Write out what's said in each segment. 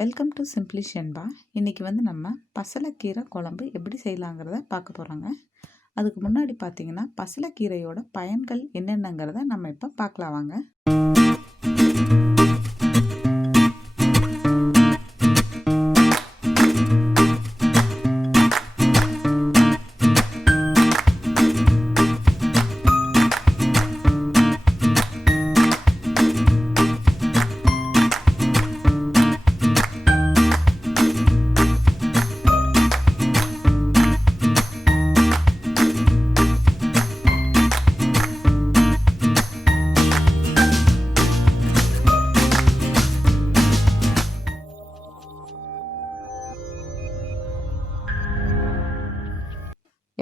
Welcome to simply Shenba. இன்றைக்கி நம்ம பசலைக்கீரை குழம்பு எப்படி செய்யலாங்கிறத பார்க்க போகிறோங்க. அதுக்கு முன்னாடி பார்த்தீங்கன்னா பசலைக்கீரையோட பயன்கள் என்னென்னங்கிறத நம்ம இப்போ பார்க்கலாம் வாங்க.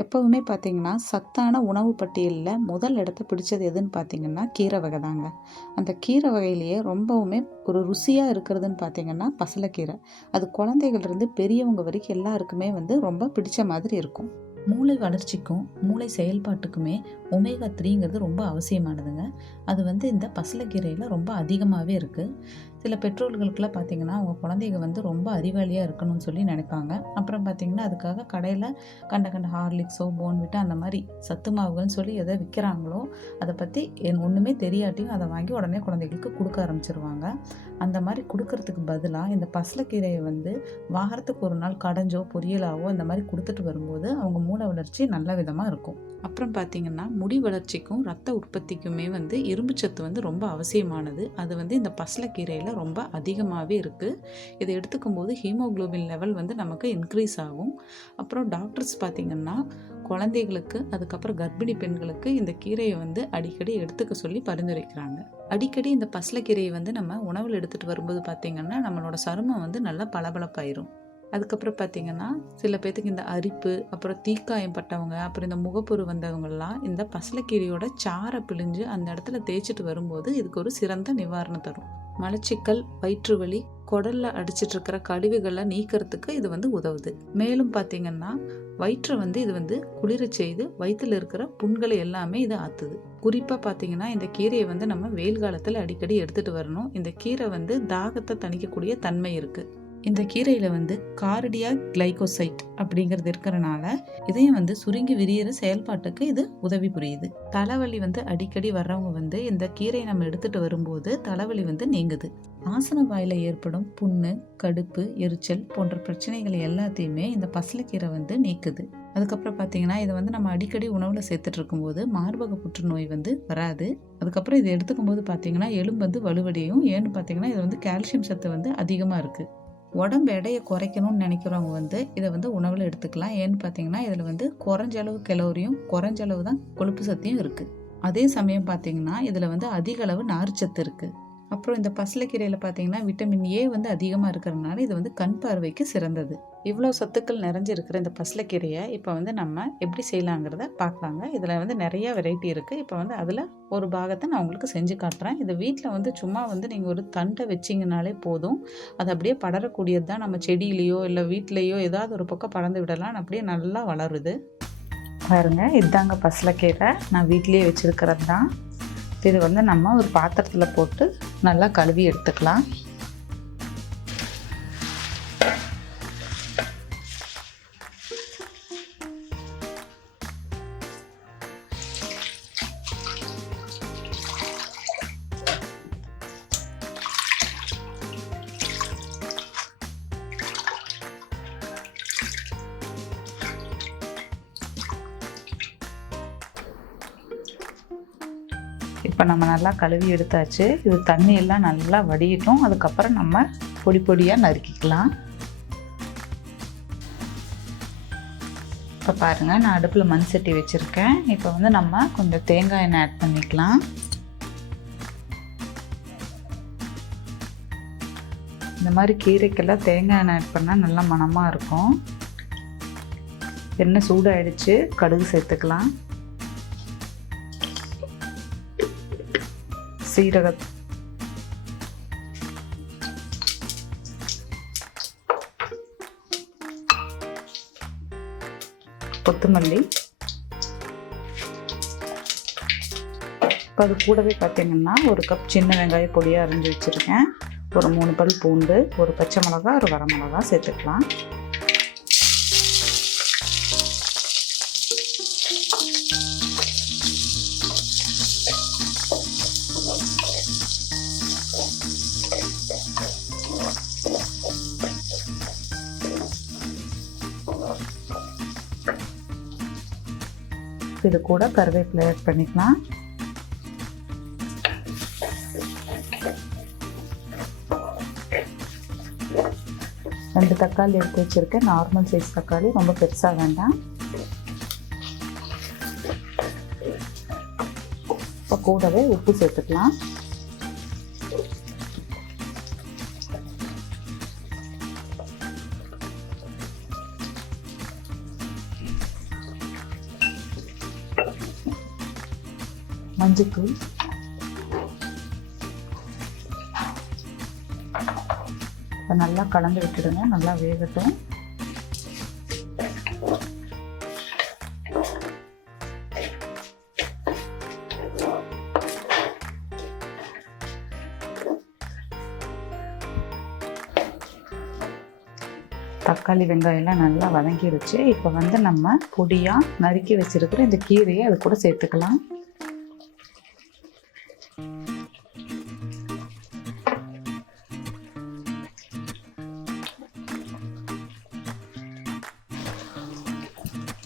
எப்போவுமே பார்த்திங்கன்னா சத்தான உணவு பட்டியலில் முதல் இடத்த பிடிச்சது எதுன்னு பார்த்திங்கன்னா கீரை வகை தாங்க. அந்த கீரை வகையிலேயே ரொம்பவுமே ஒரு ருசியாக இருக்கிறதுன்னு பார்த்திங்கன்னா பசலைக்கீரை. அது குழந்தைகள்லேருந்து பெரியவங்க வரைக்கும் எல்லாருக்குமே ரொம்ப பிடிச்ச மாதிரி இருக்கும். மூளை வளர்ச்சிக்கும் மூளை செயல்பாட்டுக்குமே ஒமேகா 3ங்கிறது ரொம்ப அவசியமானதுங்க. அது இந்த பசலைக்கீரையில் ரொம்ப அதிகமாகவே இருக்குது. சில பெற்றோர்களுக்கெல்லாம் பார்த்திங்கன்னா அவங்க குழந்தைங்க ரொம்ப அறிவாளியாக இருக்கணும்னு சொல்லி நினைப்பாங்க. அப்புறம் பார்த்திங்கன்னா அதுக்காக கடையில் கண்ட ஹார்லிக்ஸோ போன்விட்டா அந்த மாதிரி சத்து மாவுகள்னு சொல்லி எதை விற்கிறாங்களோ அதை பற்றி ஒன்றுமே தெரியாட்டியும் அதை வாங்கி உடனே குழந்தைகளுக்கு கொடுக்க ஆரம்பிச்சிருவாங்க. அந்த மாதிரி கொடுக்கறதுக்கு பதிலாக இந்த பசலைக்கீரையை வாரத்துக்கு ஒரு நாள் கடைஞ்சோ பொரியலாவோ இந்த மாதிரி கொடுத்துட்டு வரும்போது அவங்க மூளை வளர்ச்சி நல்ல விதமாக இருக்கும். அப்புறம் பார்த்திங்கன்னா முடி வளர்ச்சிக்கும் ரத்த உற்பத்திக்குமே இரும்புச்சத்து ரொம்ப அவசியமானது. அது இந்த பசலைக்கீரையில் ரொம்ப அதிகமாகவே இருக்குது. இதை எடுத்துக்கும் போது ஹீமோக்ளோபின் லெவல் நமக்கு இன்க்ரீஸ் ஆகும். அப்புறம் டாக்டர்ஸ் பார்த்திங்கன்னா குழந்தைகளுக்கு அதுக்கப்புறம் கர்ப்பிணி பெண்களுக்கு இந்த கீரையை அடிக்கடி எடுத்துக்க சொல்லி பரிந்துரைக்கிறாங்க. அடிக்கடி இந்த பசலைக்கீரையை நம்ம உணவில் எடுத்துகிட்டு வரும்போது பார்த்திங்கன்னா நம்மளோட சருமம் நல்லா பளபளப்பாயிரும். அதுக்கப்புறம் பார்த்திங்கன்னா சில பேர்த்துக்கு இந்த அரிப்பு, அப்புறம் தீக்காயம் பட்டவங்க, அப்புறம் இந்த முகப்பொரு வந்தவங்கெல்லாம் இந்த பசலைக்கீரையோட சாறை பிழிஞ்சு அந்த இடத்துல தேய்ச்சிட்டு வரும்போது இதுக்கு ஒரு சிறந்த நிவாரணம் தரும். மலச்சிக்கல், வயிற்று வலி, குடல்ல அடிச்சிட்டு இருக்கிற கழிவுகளை நீக்கிறதுக்கு இது உதவுது. மேலும் பார்த்திங்கன்னா வயிற்றை இது குளிர செய்து வயிற்றுல இருக்கிற புண்களை எல்லாமே இது ஆத்துது. குறிப்பாக பார்த்திங்கன்னா இந்த கீரையை நம்ம வெயில் காலத்தில் அடிக்கடி எடுத்துகிட்டு வரணும். இந்த கீரை தாகத்தை தணிக்கக்கூடிய தன்மை இருக்குது. இந்த கீரையில் கார்டியா கிளைகோசைட் அப்படிங்கிறது இருக்கிறனால இதையும் சுருங்கி விரியிற செயல்பாட்டுக்கு இது உதவி புரியுது. தலைவலி அடிக்கடி வர்றவங்க இந்த கீரையை நம்ம எடுத்துகிட்டு வரும்போது தலைவலி நீங்குது. ஆசன வாயில் ஏற்படும் புண்ணு, கடுப்பு, எரிச்சல் போன்ற பிரச்சனைகளை எல்லாத்தையுமே இந்த பசலைக்கீரை நீக்குது. அதுக்கப்புறம் பார்த்திங்கன்னா இதை நம்ம அடிக்கடி உணவில் சேர்த்துட்டு இருக்கும்போது மார்பக புற்றுநோய் வராது. அதுக்கப்புறம் இதை எடுத்துக்கும் போது பார்த்திங்கன்னா எலும்பு வலுவடையும். ஏன்னு பார்த்திங்கன்னா இது கால்சியம் சத்து அதிகமாக இருக்குது. உடம்பு எடையை குறைக்கணும்னு நினைக்கிறவங்க இதை உணவில் எடுத்துக்கலாம். ஏன்னு பார்த்தீங்கன்னா இதில் குறைஞ்ச அளவு கலோரியும் குறைஞ்ச அளவு தான் கொழுப்பு சத்தையும் இருக்குது. அதே சமயம் பார்த்தீங்கன்னா இதில் அதிக அளவு நார்ச்சத்து இருக்குது. அப்புறம் இந்த பசலைக்கீரையில் பார்த்தீங்கன்னா விட்டமின் ஏ அதிகமாக இருக்கிறதுனால இது கண் பார்வைக்கு சிறந்தது. இவ்வளோ சத்துக்கள் நிறைஞ்சிருக்கிற இந்த பசலைக்கீரையை இப்போ நம்ம எப்படி செய்யலாங்கிறத பார்க்கலாங்க. இதில் நிறையா வெரைட்டி இருக்குது. இப்போ அதில் ஒரு பாகத்தை நான் உங்களுக்கு செஞ்சு காட்டுறேன். இதை வீட்டில் சும்மா நீங்கள் ஒரு தண்டை வச்சிங்கனாலே போதும். அது அப்படியே படரக்கூடியது தான். நம்ம செடியிலையோ இல்லை வீட்டிலையோ ஏதாவது ஒரு பக்கம் படர்ந்து விடலாம். அப்படியே நல்லா வளருது பாருங்க. இதுதாங்க பசலைக்கீரை, நான் வீட்டிலேயே வச்சுருக்கிறது தான். இது நம்ம ஒரு பாத்திரத்தில் போட்டு நல்லா கழுவி எடுத்துக்கலாம். இப்போ நம்ம நல்லா கழுவி எடுத்தாச்சு. இது தண்ணியெல்லாம் நல்லா வடியட்டும். அதுக்கப்புறம் நம்ம பொடி பொடியாக நறுக்கிக்கலாம். இப்போ பாருங்கள், நான் அடுப்பில் மண் சட்டி வச்சுருக்கேன். இப்போ நம்ம கொஞ்சம் தேங்காய் எண்ணெய் ஆட் பண்ணிக்கலாம். இந்த மாதிரி கீரைக்கெல்லாம் தேங்காய் எண்ணெய் ஆட் பண்ணால் நல்லா மணமாக இருக்கும். எண்ணெய் சூடாகிடுச்சு, கடுகு சேர்த்துக்கலாம். சீரகம், கொத்தமல்லி, இப்போ அது கூடவே பார்த்தீங்கன்னா ஒரு கப் சின்ன வெங்காய பொடியாக அரிஞ்சு வச்சுருக்கேன். ஒரு 3 பல் பூண்டு, ஒரு பச்சை மிளகாய், ஒரு வரமிளகாய் சேர்த்துக்கலாம். இது கூட கருவேப்பிலை ஆட் பண்ணிக்கலாம். ரெண்டு தக்காளி எடுத்து வச்சுருக்கேன். நார்மல் சைஸ் தக்காளி, ரொம்ப பெருசாக வேண்டாம். இப்போ கூடவே உப்பு சேர்த்துக்கலாம். மஞ்சள்தூள், இப்போ நல்லா கலந்து விட்டுடுங்க. நல்லா வேகட்டும். தக்காளி வெங்காயம்லாம் நல்லா வதங்கிருச்சு. இப்போ வந்து நம்ம பொடியாக நறுக்கி வச்சிருக்கிற இந்த கீரையை அது கூட சேர்த்துக்கலாம்.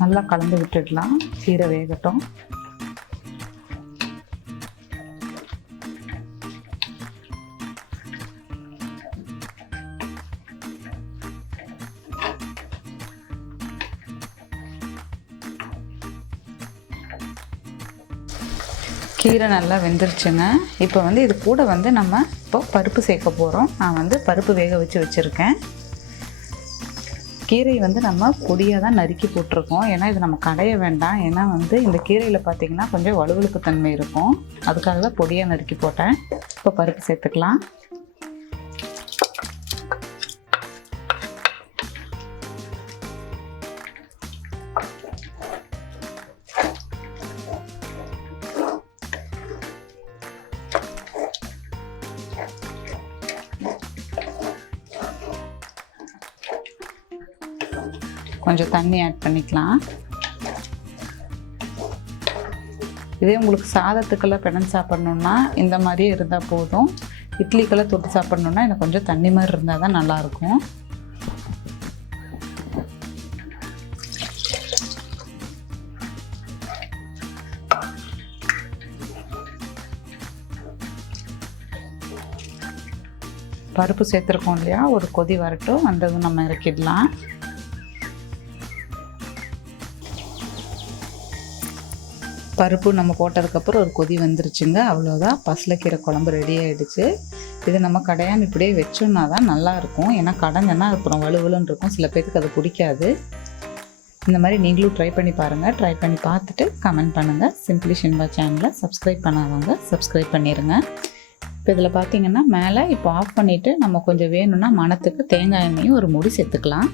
நல்லா கலந்து விட்டுடலாம். கீரை வேகட்டும். கீரை நல்லா வெந்துருச்சுங்க. இப்போ வந்து இது கூட வந்து நம்ம இப்போ பருப்பு சேர்க்க போகிறோம். நான் வந்து பருப்பு வேக வச்சுருக்கேன். கீரை வந்து நம்ம பொடியாக தான் நறுக்கி போட்டிருக்கோம். ஏன்னா இது நம்ம கடைய வேண்டாம். ஏன்னா வந்து இந்த கீரையில் பார்த்திங்கன்னா கொஞ்சம் வழுவழுப்பு தன்மை இருக்கும். அதுக்காக தான் பொடியாக நறுக்கி போட்டேன். இப்போ பருப்பு சேர்த்துக்கலாம். கொஞ்சம் தண்ணி ஆட் பண்ணிக்கலாம். இதே உங்களுக்கு சாதத்துக்கெல்லாம் பிணைஞ்சு சாப்பிட்ணுன்னா இந்த மாதிரியே இருந்தால் போதும். இட்லிக்கெல்லாம் தொட்டு சாப்பிட்ணுன்னா எனக்கு கொஞ்சம் தண்ணி மாதிரி இருந்தால் தான் நல்லாயிருக்கும். பருப்பு சேர்த்துருக்கோம் இல்லையா, ஒரு கொதி வரட்டும். வந்ததும் நம்ம இறக்கிடலாம். பருப்பு நம்ம போட்டதுக்கப்புறம் ஒரு கொதி வந்துருச்சுங்க. அவ்வளோதான், பசலைக்கீரை குழம்பு ரெடி ஆகிடுச்சு. இது நம்ம கடையாமல் இப்படியே வச்சோம்னா தான் நல்லாயிருக்கும். ஏன்னா கடைஞ்சன்னா அப்புறம் வலுவலுன்னு இருக்கும். சில பேருக்கு அது பிடிக்காது. இந்த மாதிரி நீங்களும் ட்ரை பண்ணி பாருங்கள். ட்ரை பண்ணி பார்த்துட்டு கமெண்ட் பண்ணுங்கள். சிம்பிளி ஷென்பா சேனலை சப்ஸ்கிரைப் பண்ணாதவங்க சப்ஸ்கிரைப் பண்ணிடுங்க. இப்போ இதில் பார்த்திங்கன்னா மேலே இப்போ ஆஃப் பண்ணிவிட்டு நம்ம கொஞ்சம் வேணும்னா மணத்துக்கு தேங்காய் எண்ணெயும் ஒரு மூடி சேர்த்துக்கலாம்.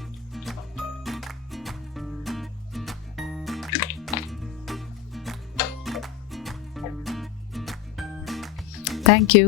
Thank you.